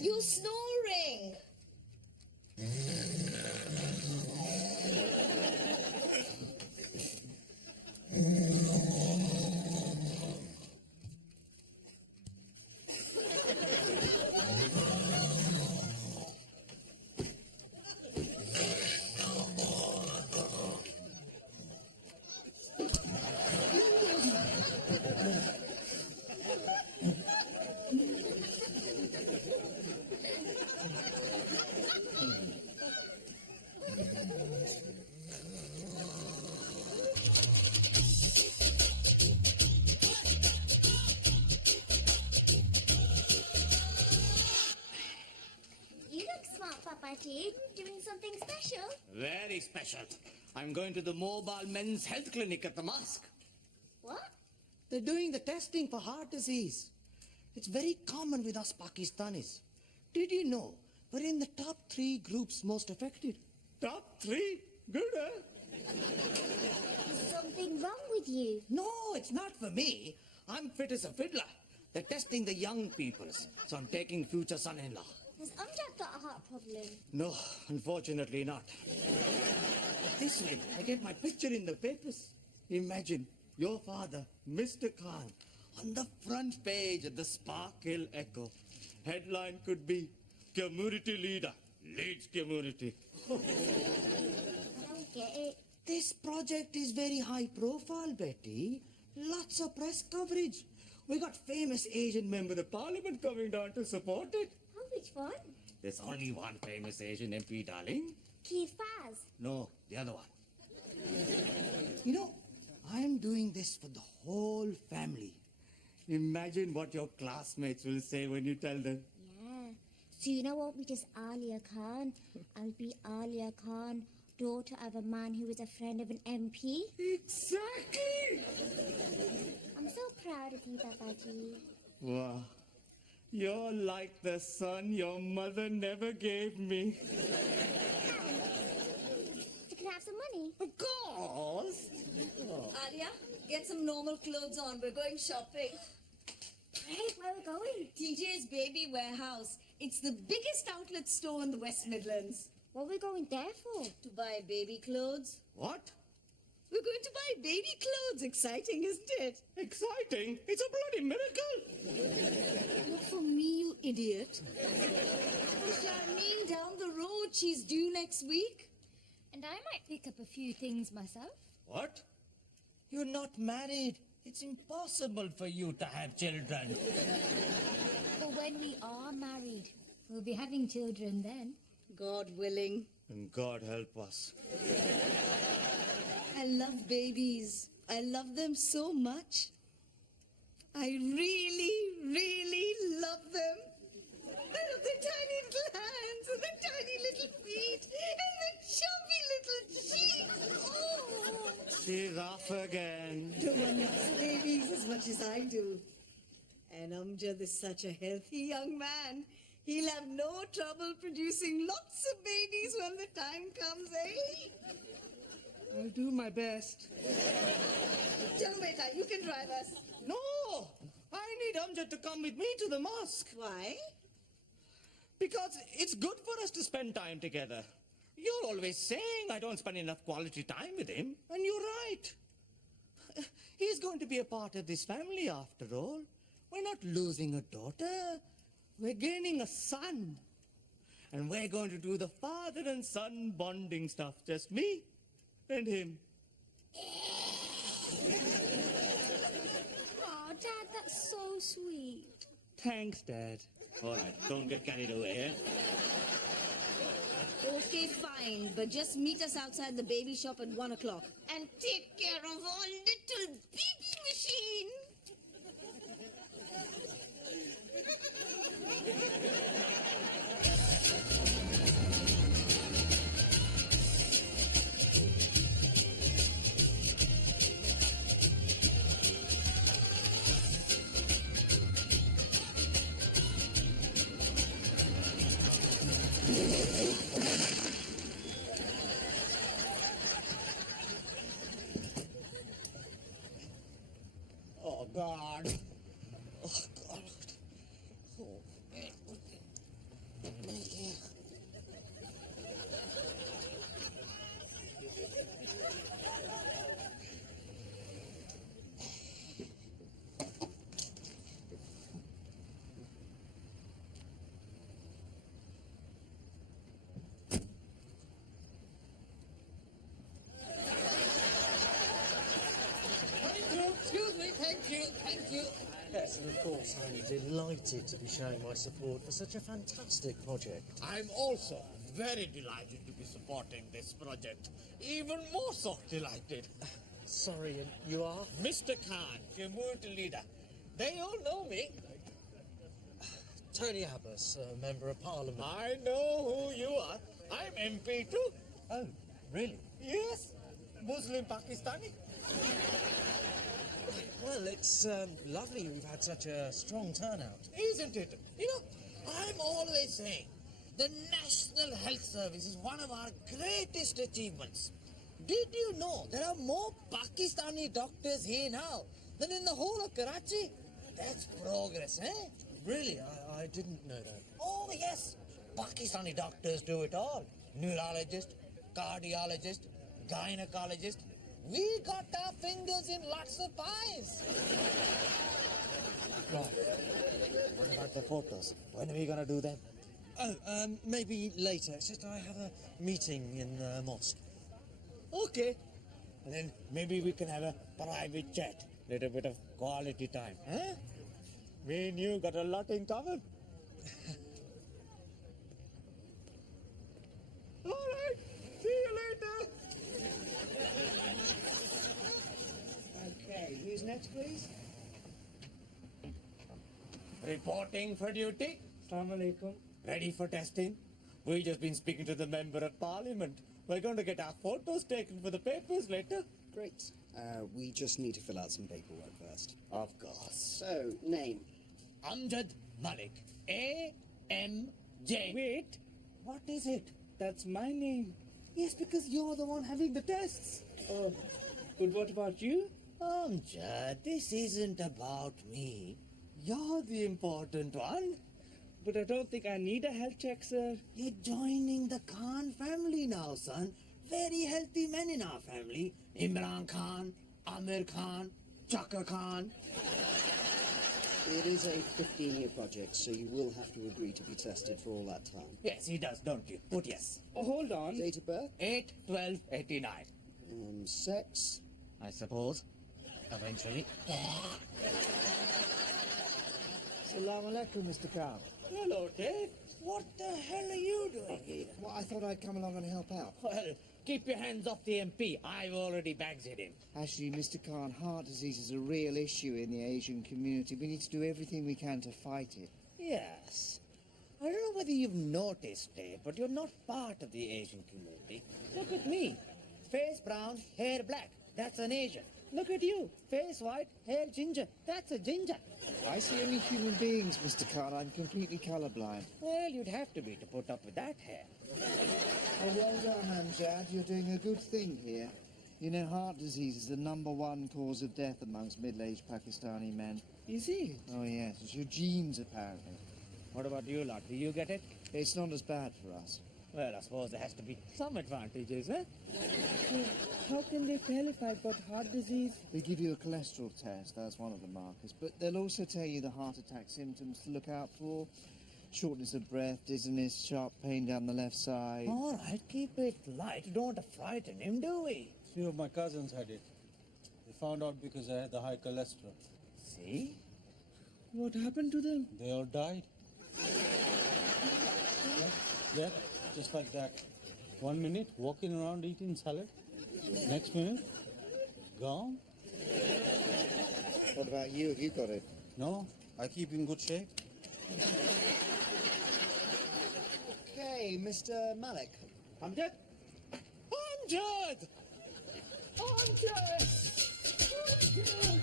You're snoring. You look smart, Papaji. Doing something special? Very special. I'm going to the mobile men's health clinic at the mosque. What? They're doing the testing for heart disease. It's very common with us Pakistanis. Did you know we're in the top 3 groups most affected? Top 3? Good, eh? Is something wrong with you? No, it's not for me. I'm fit as a fiddler. They're testing the young peoples, so I'm taking future son-in-law. Has Amjad got a heart problem? No, unfortunately not. This way, I get my picture in the papers. Imagine your father, Mr. Khan, on the front page of the Sparkhill Echo. Headline could be, Community Leader leads community. I don't get it. This project is very high profile, Betty. Lots of press coverage. We got famous Asian member of parliament coming down to support it. Oh, which one? There's only one famous Asian MP, darling. Keith Faz. No, the other one. You know, I'm doing this for the whole family. Imagine what your classmates will say when you tell them. Yeah. Soon I won't be just Alia Khan. I'll be Alia Khan, daughter of a man who was a friend of an MP. Exactly! I'm so proud of you, Papaji. Wow. You're like the son your mother never gave me. You can have some money. Of course. Alia, get some normal clothes on. We're going shopping. Hey, where are we going? TJ's Baby Warehouse. It's the biggest outlet store in the West Midlands. What are we going there for? To buy baby clothes. What? We're going to buy baby clothes. Exciting, isn't it? Exciting. It's a bloody miracle. Not for me, you idiot. For Charmaine down the road. She's due next week. And I might pick up a few things myself. What? You're not married. It's impossible for you to have children. But when we are married, we'll be having children then. God willing. And God help us. I love babies. I love them so much. I really, really love them. I love their tiny little hands and their tiny little feet and their chubby little cheeks. Oh! She's off again. No one loves babies as much as I do. And Amjad is such a healthy young man. He'll have no trouble producing lots of babies when the time comes, eh? I'll do my best. Chalo beta, you can drive us. No! I need Amjad to come with me to the mosque. Why? Because it's good for us to spend time together. You're always saying I don't spend enough quality time with him. And you're right. He's going to be a part of this family after all. We're not losing a daughter. We're gaining a son. And we're going to do the father and son bonding stuff. Just me and him. Oh, Dad, that's so sweet. Thanks, Dad. All right, don't get carried away, eh? Okay, fine. But just meet us outside the baby shop at 1 o'clock. And take care of our little baby machine. Oh, God. Oh, God. Oh, man. Thank you. Yes, and of course I'm delighted to be showing my support for such a fantastic project. I'm also very delighted to be supporting this project. Even more so delighted. Sorry, and you are? Mr. Khan, community leader. They all know me. Tony Abbas, Member of Parliament. I know who you are. I'm MP too. Oh, really? Yes. Muslim Pakistani. Well, it's lovely we've had such a strong turnout. Isn't it? You know, I'm always saying the National Health Service is one of our greatest achievements. Did you know there are more Pakistani doctors here now than in the whole of Karachi? That's progress, eh? Really? I didn't know that. Oh, yes. Pakistani doctors do it all. Neurologist, cardiologist, gynecologist. We got our fingers in lots of pies. Right. What about the photos? When are we going to do them? Oh, maybe later. It's just I have a meeting in the mosque. Okay. And then maybe we can have a private chat. Little bit of quality time, huh? Me and you got a lot in common. All right. See you later. Okay, who's next, please? Reporting for duty. Assalamu alaikum. Ready for testing? We've just been speaking to the Member of Parliament. We're going to get our photos taken for the papers later. Great. We just need to fill out some paperwork first. Of course. So, name. Amjad Malik. A-M-J. Wait, What is it? that's my name. Yes, because you're the one having the tests. Oh, but what about you? Amjad, this isn't about me. You're the important one. But I don't think I need a health check, sir. You're joining the Khan family now, son. Very healthy men in our family. Imran Khan, Amir Khan, Chaka Khan. It is a 15-year project, so you will have to agree to be tested for all that time. Yes, he does, don't you? Put yes. Oh, hold on. Date of birth? 8/12/89. Sex? I suppose. Eventually. Assalamu alaikum, Mr. Khan. Hello, Dave. What the hell are you doing here? Well, I thought I'd come along and help out. Well, keep your hands off the MP. I've already bagged him. Actually, Mr. Khan, heart disease is a real issue in the Asian community. We need to do everything we can to fight it. Yes. I don't know whether you've noticed, Dave, but you're not part of the Asian community. Look at me. Face brown, hair black. That's an Asian. Look at you. Face white, hair ginger. That's a ginger. I see only human beings, Mr. Khan. I'm completely colourblind. Well, you'd have to be to put up with that hair. Oh, well done, Amjad. You're doing a good thing here. You know, heart disease is the #1 cause of death amongst middle-aged Pakistani men. Is it? Oh, yes. It's your genes, apparently. What about you lot? Do you get it? It's not as bad for us. Well, I suppose there has to be some advantages, eh? How can they tell if I've got heart disease? They give you a cholesterol test, that's one of the markers, but they'll also tell you the heart attack symptoms to look out for. Shortness of breath, dizziness, sharp pain down the left side. All right, keep it light. Don't want to frighten him, do we? Few of my cousins had it. They found out because I had the high cholesterol. See? What happened to them? They all died. Yeah, just like that. 1 minute, walking around eating salad. Next minute, gone. What about you? Have you got it? No, I keep in good shape. Okay, Mr. Malik. Amjad? Amjad! Amjad! Amjad!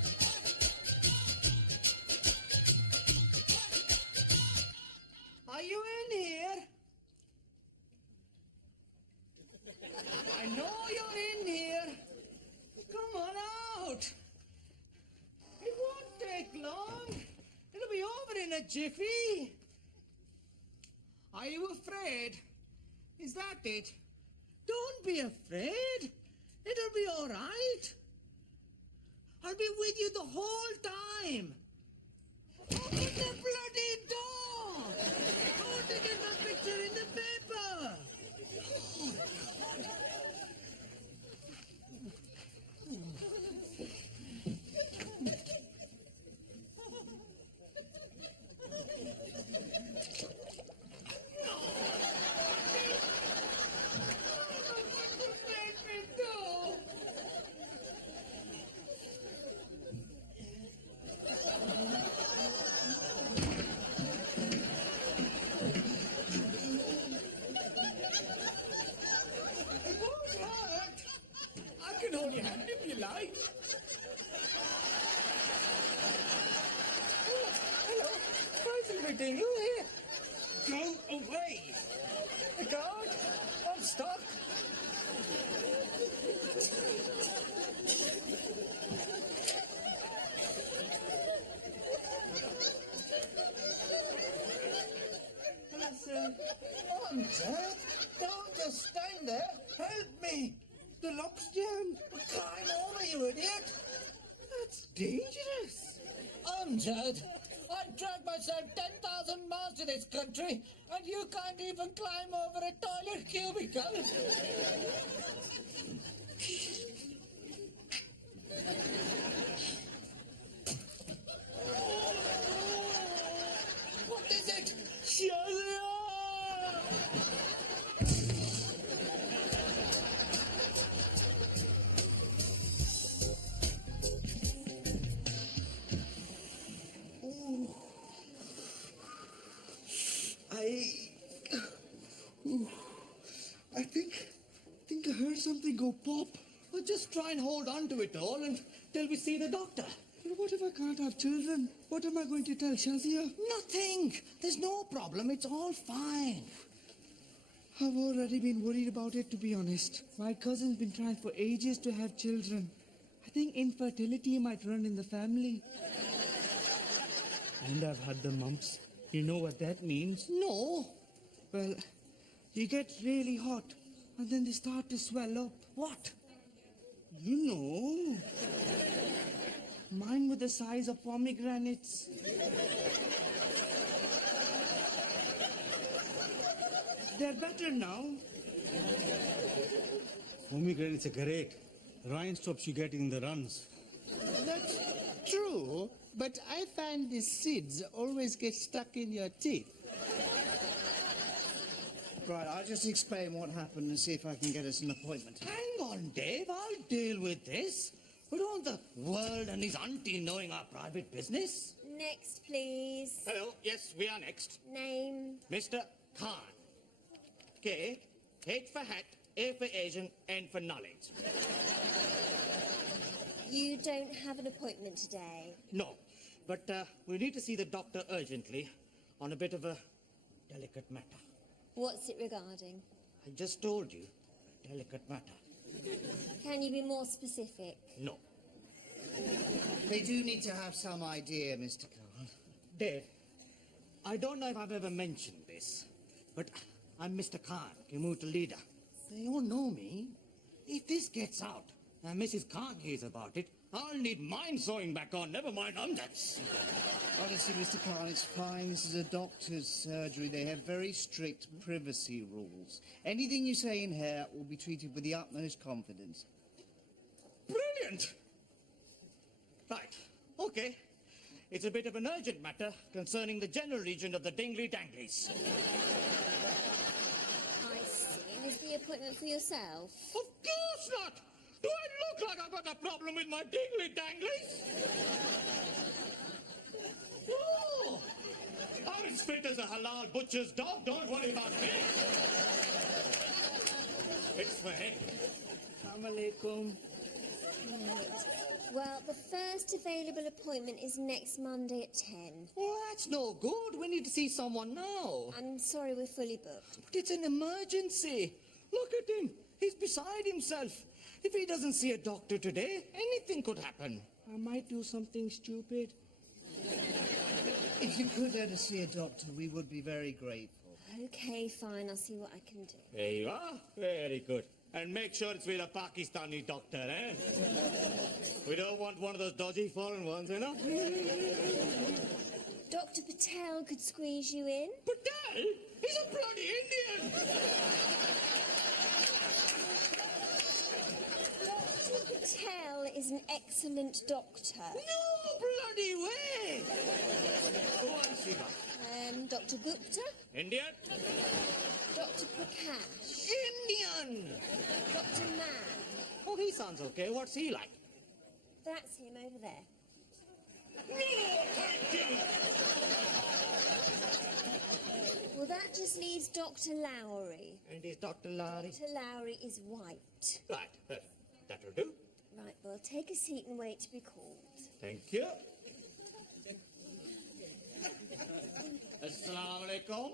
Are you in here? I know you're in here. Come on out. It won't take long. It'll be over in a jiffy. Are you afraid? Is that it? Don't be afraid. It'll be all right. I'll be with you the whole time. Open the bloody door. I want to get my picture in the paper. Hey! Look out! I'm stuck! Listen, Amjad, don't just stand there. Help me. The lock's jammed. Climb over, you idiot. That's dangerous. Amjad, I've dragged myself 10,000 miles to this country, and you can't even climb over a toilet cubicle. What is it? Shazia! I think I heard something go pop. Well, just try and hold on to it all until we see the doctor. But what if I can't have children? What am I going to tell Shazia? Nothing. There's no problem. It's all fine. I've already been worried about it, to be honest. My cousin's been trying for ages to have children. I think infertility might run in the family. And I've had the mumps. You know what that means? No. Well, you get really hot, and then they start to swell up. What? You know. Mine were the size of pomegranates. They're better now. Pomegranates are great. Ryan stops you getting the runs. That's true, but I find the seeds always get stuck in your teeth. Right, I'll just explain what happened and see if I can get us an appointment. Hang on, Dave. I'll deal with this. We don't want the world and his auntie knowing our private business. Next, please. Hello. Yes, we are next. Name. Mr. Khan. K. H for hat, A for Asian, N for knowledge. You don't have an appointment today. No, but we need to see the doctor urgently on a bit of a delicate matter. What's it regarding? I just told you, a delicate matter. Can you be more specific? No. They do need to have some idea, Mr. Khan. Dave, I don't know if I've ever mentioned this, but I'm Mr. Khan, Kimuta leader. They all know me. If this gets out and Mrs. Khan hears about it, I'll need mine sewing back on, never mind Amjad's. Honestly, Mr. Khan, it's fine. This is a doctor's surgery. They have very strict privacy rules. Anything you say in here will be treated with the utmost confidence. Brilliant! Right, okay. It's a bit of an urgent matter concerning the general region of the dingly-danglies. I see. And is the appointment for yourself? Of course not! Do I look like I've got a problem with my dingly-danglies? Oh! I'm as fit as a halal butcher's dog, don't worry about me. It's for him. Assalamu alaikum. Well, the first available appointment is next Monday at 10. Well, that's no good. We need to see someone now. I'm sorry, we're fully booked. But it's an emergency. Look at him. He's beside himself. If he doesn't see a doctor today, anything could happen. I might do something stupid. If you could let us see a doctor, we would be very grateful. Okay, fine. I'll see what I can do. There you are. Very good. And make sure it's with a Pakistani doctor, eh? We don't want one of those dodgy foreign ones, you know? Dr. Patel could squeeze you in. Patel? He's a bloody Indian! Dr. Patel is an excellent doctor. No bloody way! Go on, Shiva. Dr. Gupta, Indian? Dr. Prakash, Indian! Dr. Mann. Oh, he sounds okay. What's he like? That's him over there. No, thank you! Well, that just leaves Dr. Lowry. And is Dr. Lowry? Dr. Lowry is white. Right, that'll do. Right, well, take a seat and wait to be called. Thank you. Assalamu alaikum.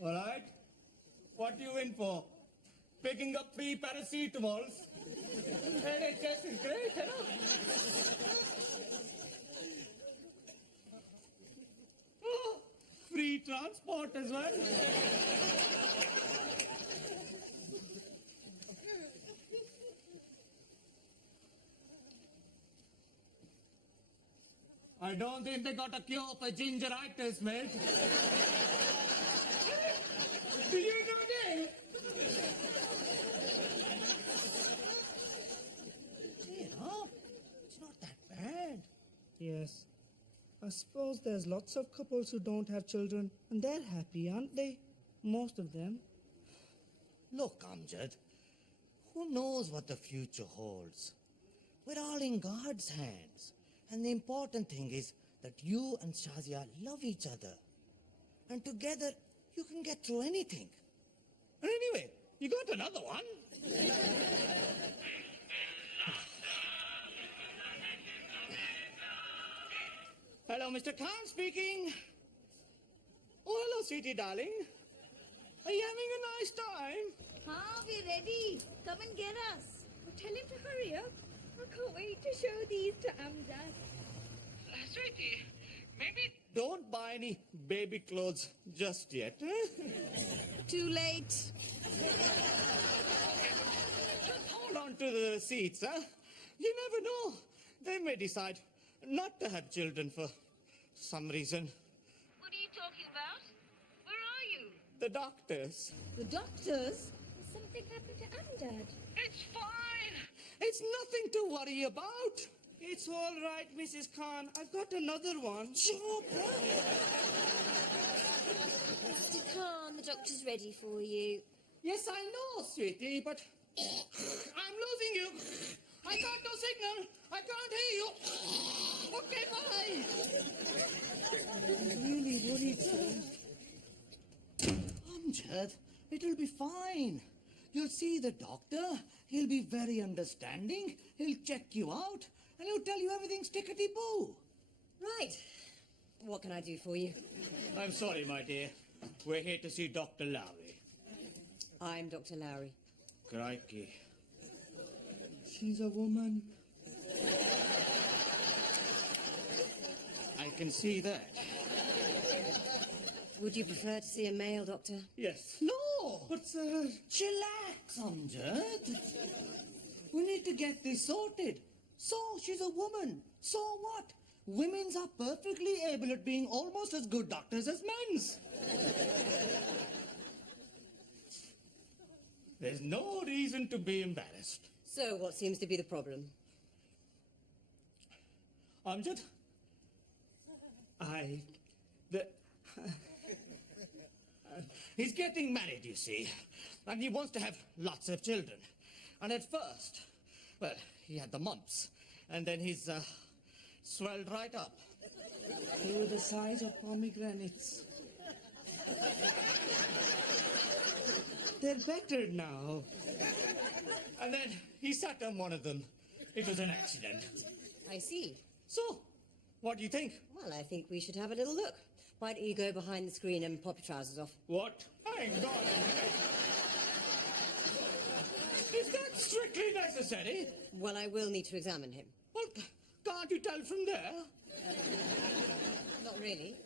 All right? What you in for? Picking up free paracetamols? NHS is great, you know? Oh, free transport as well. I don't think they got a cure for gingeritis, mate. Did you do it? You know, it's not that bad. Yes. I suppose there's lots of couples who don't have children, and they're happy, aren't they? Most of them. Look, Amjad, who knows what the future holds? We're all in God's hands. And the important thing is that you and Shazia love each other. And together, you can get through anything. And anyway, you got another one. Hello, Mr. Khan speaking. Oh, hello, sweetie darling. Are you having a nice time? Ah, we're ready. Come and get us. Oh, tell him to hurry up. I can't wait to show these to Amjad. Sweetie, maybe don't buy any baby clothes just yet. Too late. Hold on to the seats, huh? You never know. They may decide not to have children for some reason. What are you talking about? Where are you? The doctors. The doctors? Has something happened to Amjad? It's fine. It's nothing to worry about. It's all right, Mrs. Khan. I've got another one. Sure. Mr. Khan, the doctor's ready for you. Yes, I know, sweetie, but I'm losing you. I got no signal. I can't hear you. Okay, bye. Really worried, sir. Amjad, it'll be fine. You'll see the doctor. He'll be very understanding. He'll check you out. And he'll tell you everything's tickety-boo. Right. What can I do for you? I'm sorry, my dear. We're here to see Dr. Lowry. I'm Dr. Lowry. Crikey. She's a woman. I can see that. Would you prefer to see a male doctor? Yes. No! But, sir... Chillax, Amjad. We need to get this sorted. So, she's a woman. So what? Women's are perfectly able at being almost as good doctors as men's. There's no reason to be embarrassed. So, what seems to be the problem? Amjad? He's getting married, you see. And he wants to have lots of children. And at first, well, he had the mumps. And then he's swelled right up. They were the size of pomegranates. They're better now. And then he sat on one of them. It was an accident. I see. So, what do you think? Well, I think we should have a little look. Why don't you go behind the screen and pop your trousers off? What? Hang on. Is that strictly necessary? Well, I will need to examine him. Well, can't you tell from there? Not really.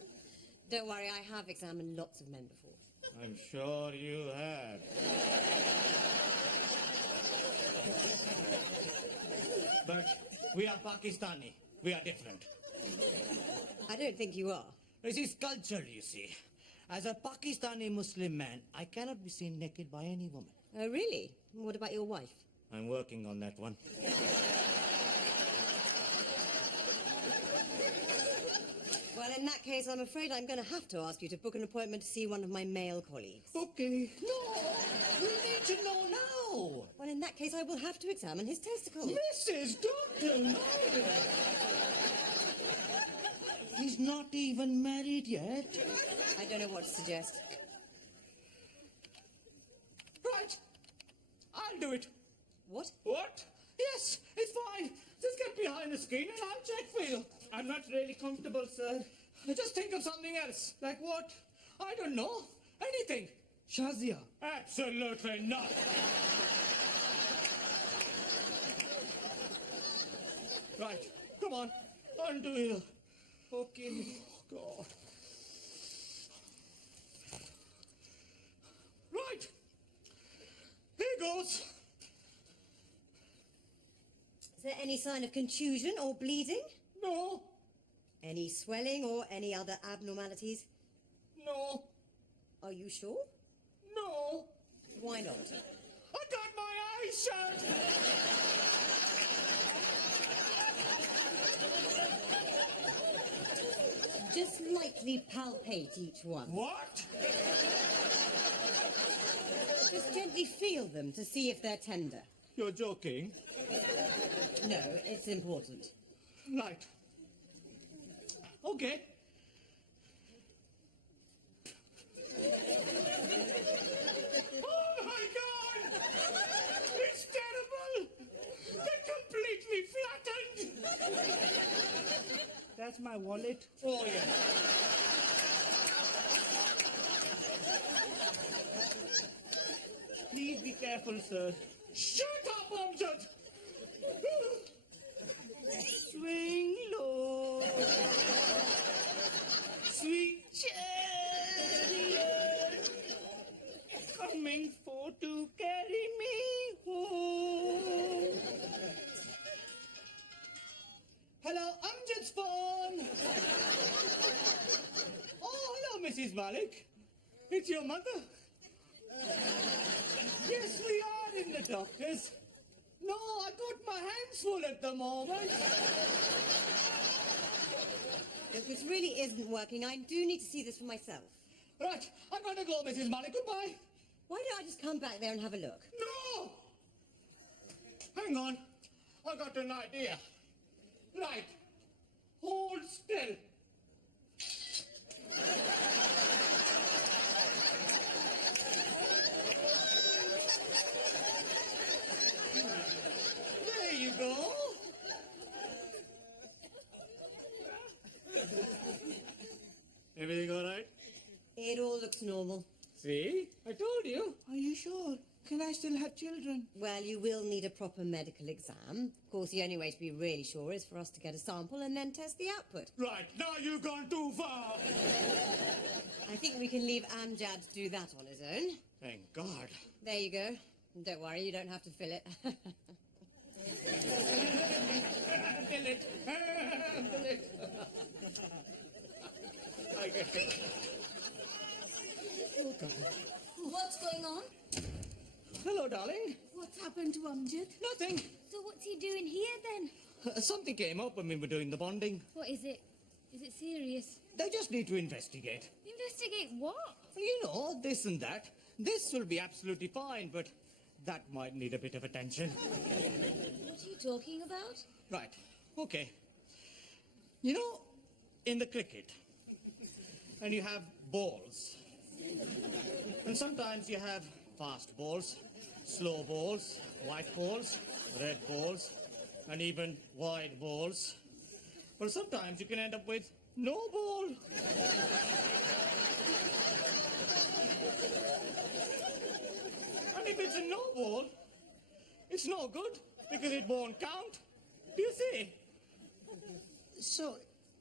Don't worry, I have examined lots of men before. I'm sure you have. But we are Pakistani. We are different. I don't think you are. This is culture, you see. As a Pakistani Muslim man, I cannot be seen naked by any woman. Oh, really? What about your wife? I'm working on that one. Well, in that case, I'm afraid I'm going to have to ask you to book an appointment to see one of my male colleagues. Okay. No! We need to know now! Well, in that case, I will have to examine his testicles. Mrs. Dr. Lowry! He's not even married yet. I don't know what to suggest. Right. I'll do it. What? What? Yes, it's fine. Just get behind the screen and I'll check for you. I'm not really comfortable, sir. Just think of something else. Like what? I don't know. Anything. Shazia. Absolutely not. Right, come on, undo it. Okay. Oh, God. Right. Here goes. Is there any sign of contusion or bleeding? No, Any swelling or any other abnormalities? no, Are you sure? no. Why not? I got my eyes shut. Just lightly palpate each one. What? Just gently feel them to see if they're tender. You're joking. No, it's important. Right. Okay. Oh my God! It's terrible! They're completely flattened! That's my wallet. Oh, yeah. Please be careful, sir. Shut up, Amjad! Swing low. Sweet chariot, coming for to carry me home. Hello, Amjad's phone! Oh, hello, Mrs. Malik. It's your mother. Yes, we are in the doctor's. No, I got my hands full at the moment. If this really isn't working, I do need to see this for myself. Right, I'm going to go, Mrs. Malik. Goodbye. Why don't I just come back there and have a look? No! Hang on. I got an idea. Right. Hold still. There you go. Everything all right? It all looks normal. See? I told you. Are you sure? Can I still have children? Well, you will need a proper medical exam. Of course, the only way to be really sure is for us to get a sample and then test the output. Right, now you've gone too far. I think we can leave Amjad to do that on his own. Thank God. There you go. Don't worry, you don't have to fill it. Fill it. Fill it. I get it. Oh, God. What's going on? Hello, darling. What's happened to Amjad? Nothing. So what's he doing here then? Something came up when we were doing the bonding. What is it? Is it serious? They just need to investigate. Investigate what? You know, this and that. This will be absolutely fine, but that might need a bit of attention. What are you talking about? Right, okay. You know, in the cricket, and you have balls. And sometimes you have fast balls, slow balls, white balls, red balls, and even wide balls. But sometimes you can end up with no ball. And if it's a no ball, it's no good because it won't count. Do you see? So,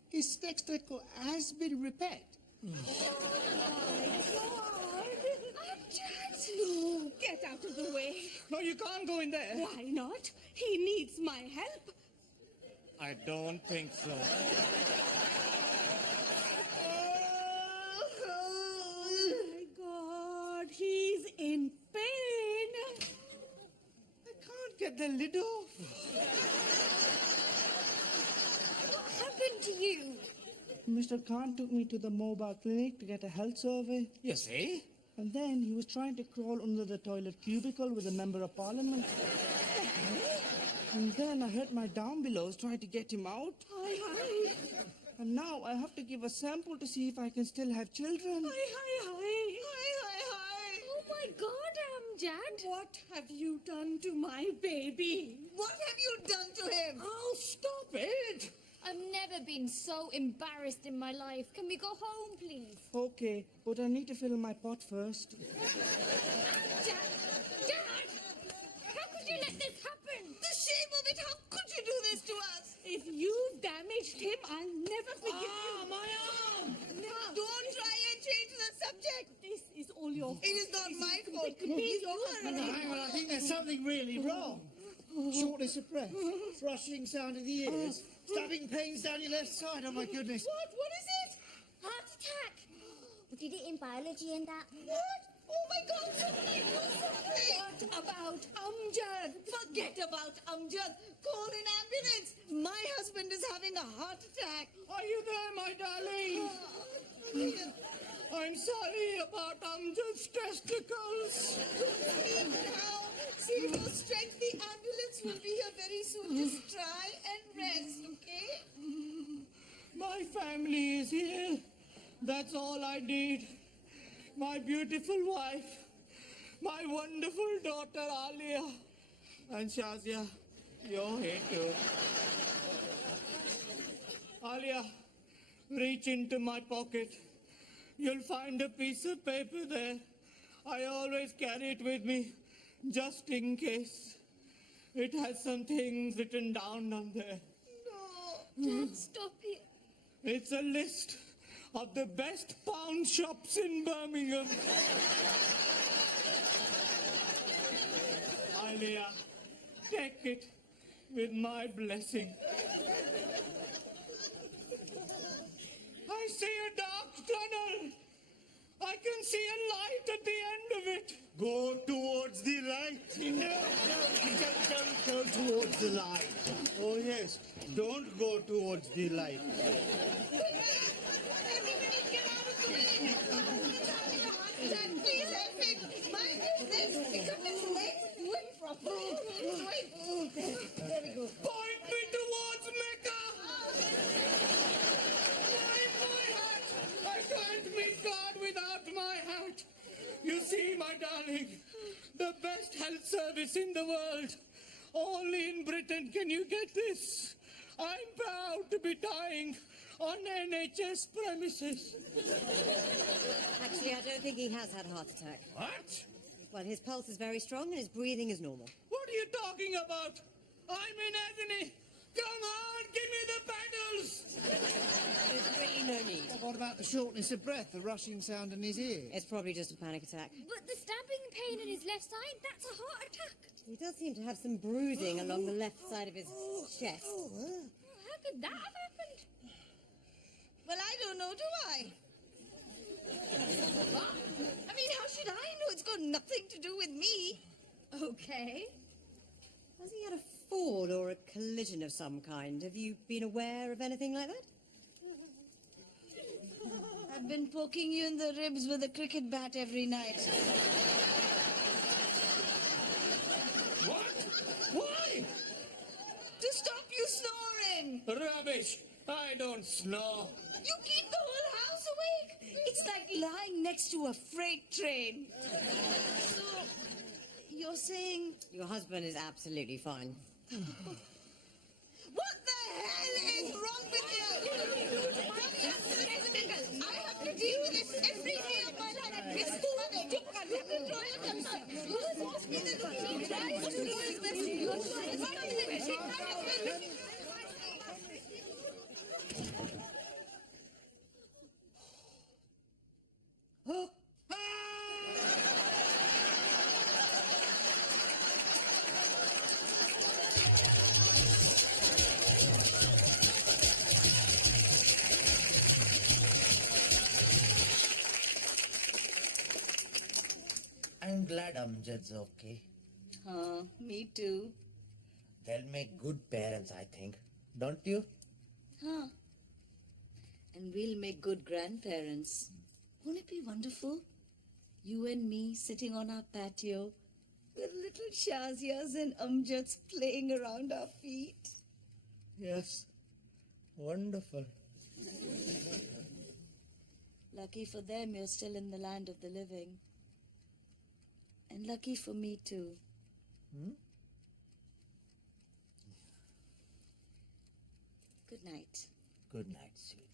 his text record has been repaired. No, get out of the way. No, you can't go in there. Why not? He needs my help. I don't think so. Oh my God, he's in pain. I can't get the lid off. What happened to you? Mr. Khan took me to the mobile clinic to get a health survey. You see? And then he was trying to crawl under the toilet cubicle with a member of parliament. And then I heard my down belows trying to get him out. Hi, hi. And now I have to give a sample to see if I can still have children. Hi, hi, hi. Hi, hi, hi. Oh my God, Amjad. What have you done to my baby? What have you done to him? Oh, stop it! I've never been so embarrassed in my life. Can we go home, please? Okay, but I need to fill my pot first. Dad! Dad! How could you let this happen? The shame of it! How could you do this to us? If you've damaged him, I'll never forgive you. My arm! No, don't try and change the subject. This is all your fault. It is not my fault. It is You are Hang on, I think there's something really wrong. Shortness of breath, thrushing sound of the ears, stabbing pains down your left side. Oh my goodness. What is it? Heart attack. We did it in biology and that. What? Oh my God, somebody do something. What about Amjad? Forget about Amjad. Call an ambulance. My husband is having a heart attack. Are you there, my darling? I'm sorry about Amjad's testicles. Now, see your strength. The ambulance will be here very soon. Just try and rest, okay? My family is here. That's all I need. My beautiful wife, my wonderful daughter Alia, and Shazia, you're here too. Alia, reach into my pocket. You'll find a piece of paper there. I always carry it with me, just in case. It has some things written down on there. No. Dad, stop it. It's a list of the best pawn shops in Birmingham. Alia, take it with my blessing. I see a dark tunnel. I can see a light at the end of it. Go towards the light. No, don't go towards the light. Oh yes, don't go towards the light. Everybody get out of the way. Amjad's having a heart attack. Please help me. My goodness. Pick up his legs and do it properly. Wait. There we go. Point me towards Mecca. My hat. I can't meet God without my hat. You see, my darling, the best health service in the world. Only in Britain can you get this. I'm proud to be dying on NHS premises. Actually, I don't think he has had a heart attack. What? Well, his pulse is very strong and his breathing is normal. What are you talking about? I'm in agony. Come on, give me the pedals. There's really no need. What about the shortness of breath, the rushing sound in his ear? It's probably just a panic attack. But the stabbing pain in his left side, that's a heart attack. He does seem to have some bruising along the left side of his chest. How could that have happened? Well, I don't know, do I? I mean, how should I know? It's got nothing to do with me. Okay. Has he had a fall or a collision of some kind? Have you been aware of anything like that? I've been poking you in the ribs with a cricket bat every night. What? Why? To stop you snoring. Rubbish. I don't snore. You keep the whole house awake. It's like lying next to a freight train. So, you're saying... Your husband is absolutely fine. What the hell is wrong with you? I have to deal with this every day of my life. It's too much. You can draw your concern. You just ask me the look. He tries to do his best. You try. I'm glad Amjad's okay. Me too. They'll make good parents, I think. Don't you? Huh. And we'll make good grandparents. Won't it be wonderful? You and me sitting on our patio with little Shazias and Amjads playing around our feet. Yes. Wonderful. Lucky for them, you're still in the land of the living. And lucky for me too. Good night. Good night, sweetie.